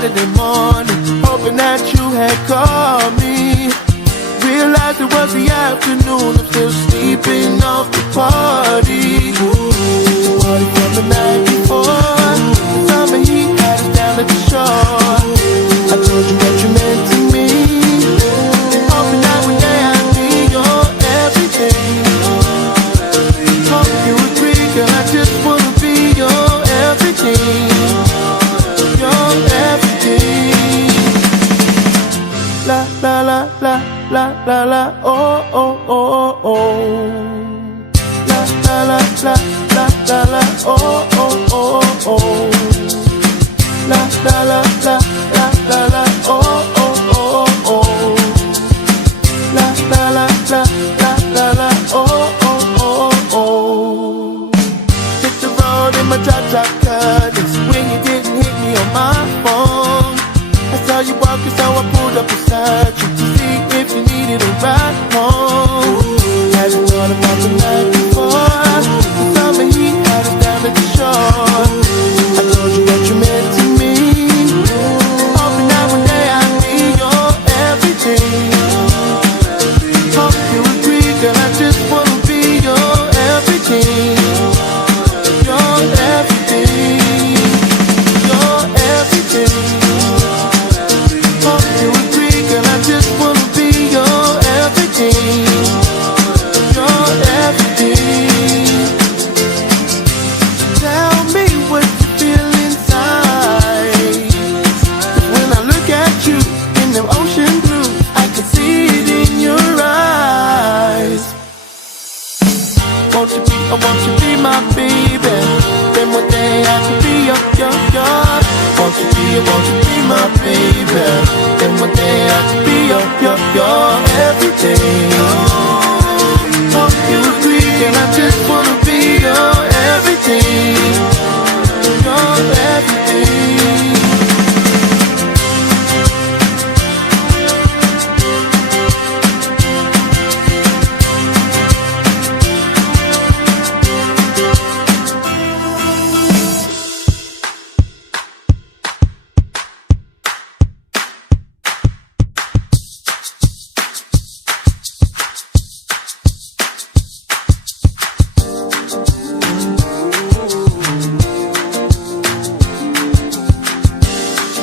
Saturday morning, hoping that you had called me. Realized it was the afternoon, I'm still sleeping off the party. The party from the night before, the summer heat had us down at the shore. I told you that you meant to me, hoping that one day I'd be your everything. Hope you agree, girl, I just wanna be your everything. Your everything. La la la la la la la, oh oh oh oh. La la la la la la la, oh oh oh oh. La la la la la la la, oh oh oh oh. La la la la la la la, oh oh oh oh. Hit the road in my drop car, this when you didn't hit me on my phone. I saw you walking, so I pulled up beside you to see if you needed a ride home. Hadn't thought about the night before, the summer heat had us down at the shore. I told you that you meant to me, hoping that one day I'd be your everything. Hope you agree, girl, I just wanna be your everything. Your everything. Your everything. Hope you agree, girl, I just wanna be your everything. Your everything. Tell me what you feel inside. 'Cause when I look at you in them ocean blue, I can see it in your eyes. Won't you be my baby? Then one day I can be your. Won't you be my baby? Then one day I can be your everything. Hope you agree, and I just wanna be your everything. Your everything.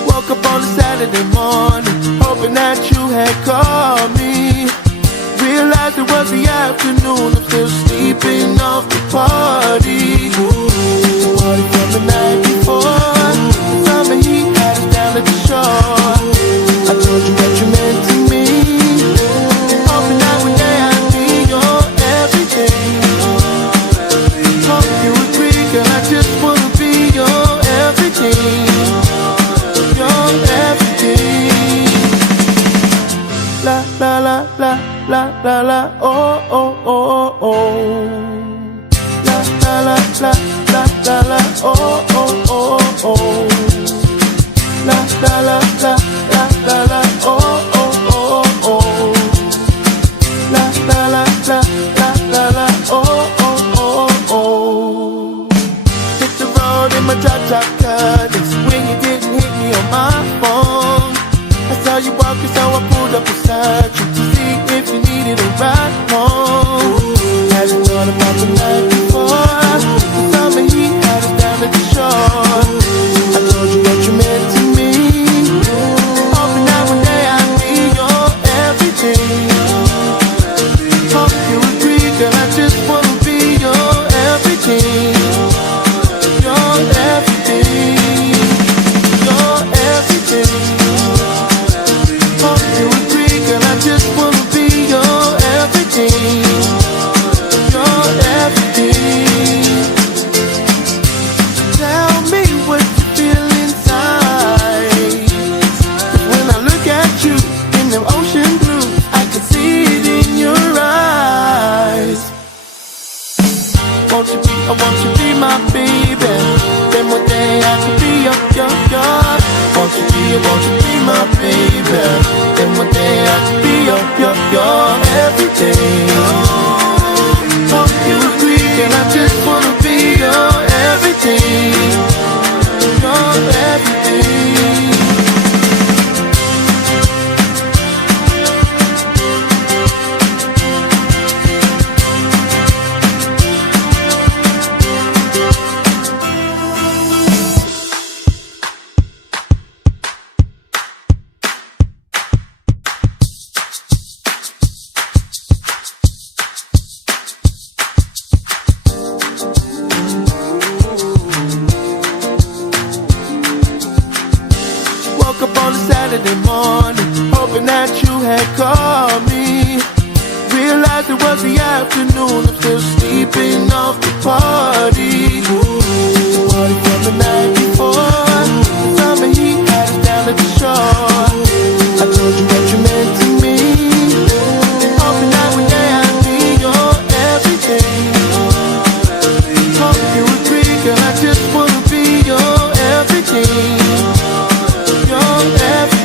Woke up on a Saturday morning, hoping that you had called me. Realized it was the afternoon, I'm still sleeping off the party. The party from the night before, the summer heat had us down at the shore. I told you that you meant to me, hoping that one day I'd be your everything. Hope you agree, girl, I just wanna be your everything. Your everything. La la la la la la la, oh oh oh oh. La la la la la la la, oh oh oh oh. La la la la la la la, oh oh oh oh. La la la la la la la, oh oh oh oh. Hit the road in my drop car, this when you didn't hit me on my phone. I saw you walking, so I pulled up beside you to see if you needed a ride home. Hadn't thought about the night before, the summer heat had us down at the shore. I told you that you meant to me, hoping that one day I'd be your everything. Hope you agree, girl, I just wanna be your everything. Your everything. Your everything. Hope you agree, girl, I just wanna be your everything. Your everything. Tell me what you feel inside. 'Cause when I look at you in them ocean blue, I can see it in your eyes. Won't you be my baby? Then one day I can be your. Won't you be my baby? Then one day I can be your everything. Hope you agree, and I just wanna be your everything. Your everything. Saturday morning, hoping that you had called me. Realized it was the afternoon, I'm still sleeping off the party. The party from the night before, the summer heat had us down at the shore. I told you that you meant to me, hoping that one day I'd be your everything. Hope you agree, girl, I just wanna be your everything. Your everything.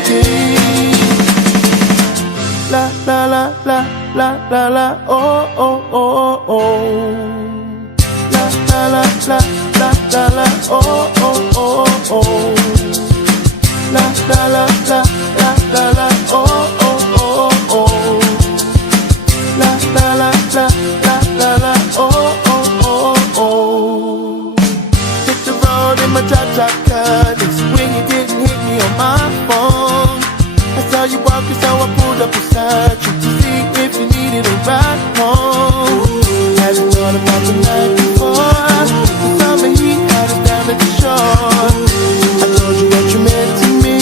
La la la la la la la, oh oh oh oh. La la la la la la la, oh oh oh oh. La la la la la la la, oh oh oh oh. La la la la la la la, oh oh oh oh. Hit the road in my drop-top cutters when you didn't hit me on my phone. I saw you walking, so I pulled up beside you to see if you needed a ride home. Hadn't thought about the night before, the summer heat had us down at the shore. I told you that you meant to me,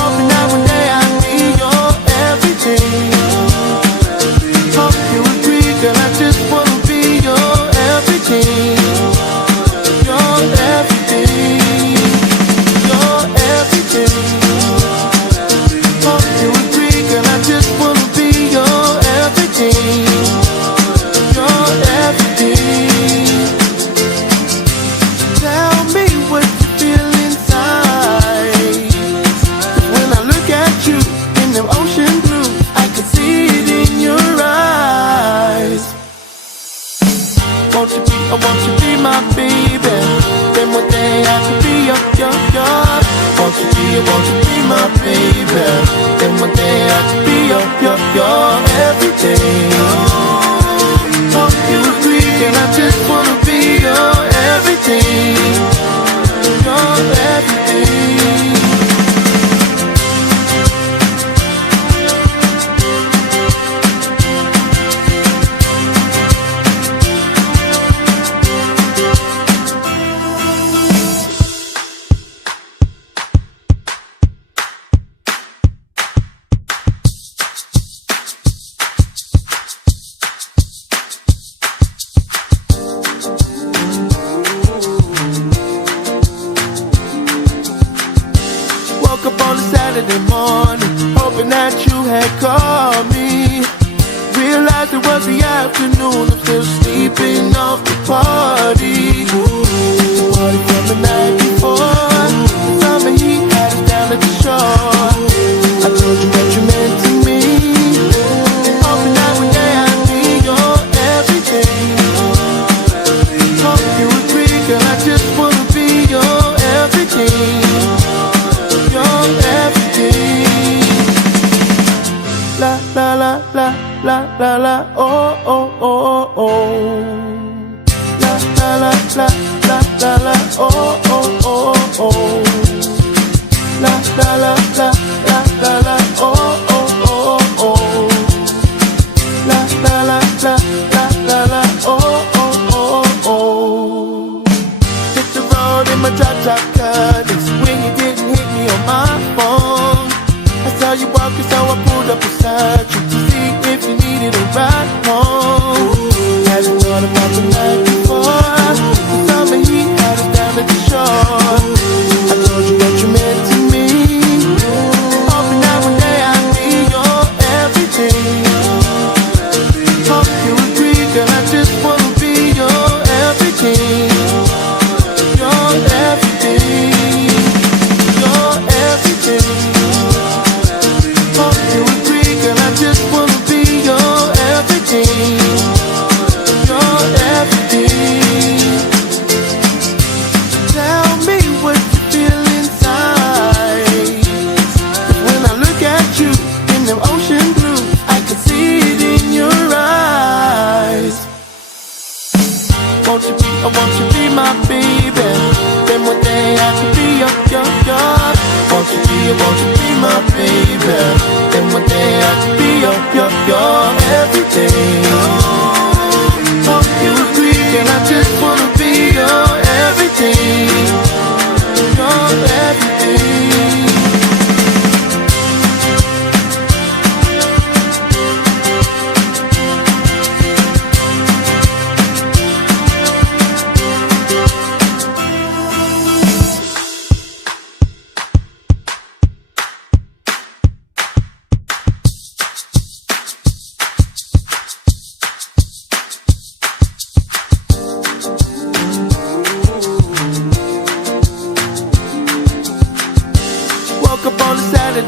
hoping that one day I'd be your everything. Hope you agree, girl, I just wanna be your everything. Your everything. Your everything. Hope you agree, girl, I just wanna be your everything. Your everything. Tell me what you feel inside. 'Cause when I look at you in them ocean blue, I can see it in your eyes. Won't you be my baby? Then one day I could be your. Won't you be my baby? Then one day I could be your everything. Hope you agree, and I just wanna be your everything. Your everything. Woke up on a Saturday morning, hoping that you had called me. Realized it was the afternoon, I'm still sleeping off the party. The party from the night before, the summer heat had us down at the shore. I told you that you meant to me, hoping that one day I'd be your everything. Hope you agree, girl, I just wanna be your everything. Your everything. La la la la la la la, oh oh oh oh. La la la la la la la, oh oh oh oh. La la la la la la la, oh oh oh oh. La la la la la la la, oh oh oh oh. Hit the road in my drop-top cutters when you didn't hit me on my phone. I saw you walking, so I pulled up beside you to see if you needed a ride home. Hadn't thought about the night before, the summer heat had us down at the shore. I told you that you meant to me, hoping that one day I'd be your everything. Hope you agree, girl, I just wanna be your everything. Your everything. Your everything. Hope you agree, girl, I just wanna be your everything. Your everything. Tell me what you feel inside. 'Cause when I look at you in them ocean blue, I can see it in your eyes. Won't you be my baby? Then one day I could be your. Won't you be my baby? Then one day I could be your everything. Hope you agree, and I just wanna be your everything. Your everything.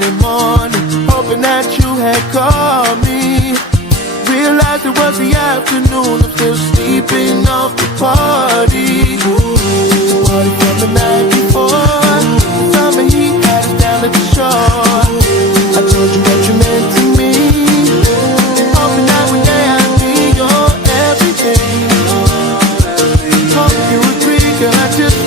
Saturday morning, hoping that you had called me. Realized it was the afternoon, I'm still sleeping off the party. The party from the night before.